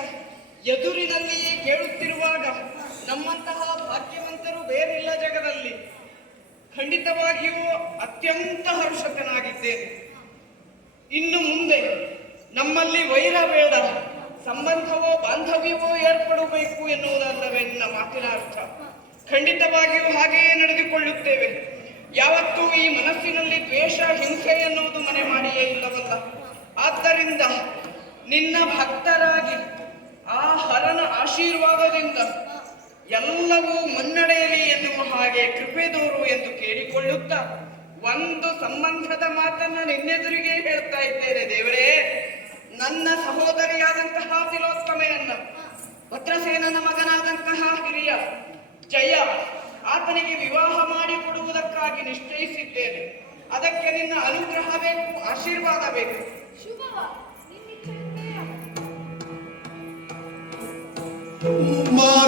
ಹೀಗೆ ಕೇಳುತ್ತಿರುವಾಗ ನಮ್ಮಂತಹ ಭಾಗ್ಯವಂತರು ಬೇರಿಲ್ಲ ಜಗದಲ್ಲಿ. ಖಂಡಿತವಾಗಿಯೂ ಅತ್ಯಂತ ಹರ್ಷತನಾಗಿದ್ದೇನೆ. ಇನ್ನು ಮುಂದೆ ನಮ್ಮಲ್ಲಿ ವೈರ ಬೇಡ, ಸಂಬಂಧವೋ ಬಾಂಧವ್ಯವೋ ಏರ್ಪಡಬೇಕು ಎನ್ನುವುದಲ್ಲವೇ ನನ್ನ ಮಾತಿನ ಅರ್ಥ. ಖಂಡಿತವಾಗಿಯೂ ಹಾಗೆಯೇ ನಡೆದುಕೊಳ್ಳುತ್ತೇವೆ. ಯಾವತ್ತೂ ಈ ಮನಸ್ಸಿನಲ್ಲಿ ದ್ವೇಷ, ಹಿಂಸೆ ಎನ್ನುವುದು ಮನೆ ಮಾಡಿಯೇ ಇಲ್ಲವಲ್ಲ. ಆದ್ದರಿಂದ ನಿನ್ನ ಭಕ್ತರಾಗಿ ಆ ಹರನ ಆಶೀರ್ವಾದದಿಂದ ಎಲ್ಲವೂ ಮುನ್ನಡೆಯಲಿ ಎನ್ನುವ ಹಾಗೆ ಕೃಪೆ ದೂರು ಎಂದು ಕೇಳಿಕೊಳ್ಳುತ್ತಾ ಒಂದು ಸಂಬಂಧದ ಮಾತನ್ನ ನಿನ್ನೆದುರಿಗೆ ಹೇಳ್ತಾ ಇದ್ದೇನೆ ದೇವರೇ, ನನ್ನ ಸಹೋದರಿಯಾದಂತಹ ತಿಲೋತ್ತಮೆಯನ್ನ, ಭದ್ರಸೇನನ ಮಗನಾದಂತಹ ಹಿರಿಯ ಜಯ ಆತನಿಗೆ ವಿವಾಹ ಮಾಡಿಕೊಡುವುದಕ್ಕಾಗಿ ನಿಶ್ಚಯಿಸಿದ್ದೇನೆ. ಅದಕ್ಕೆ ನಿನ್ನ ಅನುಗ್ರಹ ಬೇಕು ಆಶೀರ್ವಾದ ಬೇಕು My